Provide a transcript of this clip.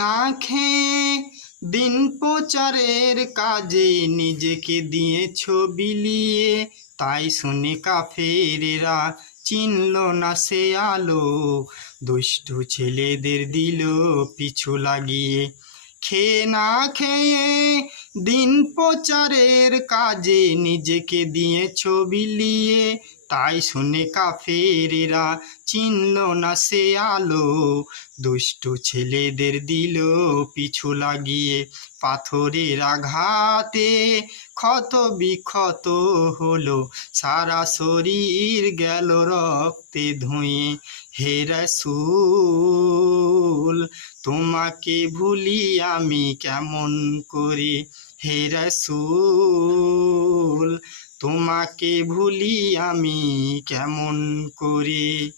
না খেয়ে দিন প্রচারের কাজে নিজেকে দিয়েছ বিলিয়ে, তাই শুনে কাফেরেরা চিনল না সে আলো, দুষ্টু ছেলেদের দিল পিছু লাগিয়ে। খেয়ে না খেয়ে দিন প্রচারের কাজে নিজেকে দিয়েছ বিলিয়ে, তাই শুনে কাফেরেরা চিনল না সে আলো, দুষ্টু ছেলেদের দিল পিছু লাগিয়ে। পাথরের আঘাতে ক্ষত বিক্ষত হলো, সারা শরীর গেল রক্তে ধুয়ে। হে রাসূল তোমাকে ভুলি আমি কেমন করে, হে রাসূল তোমাকে ভুলি আমি কেমন করে।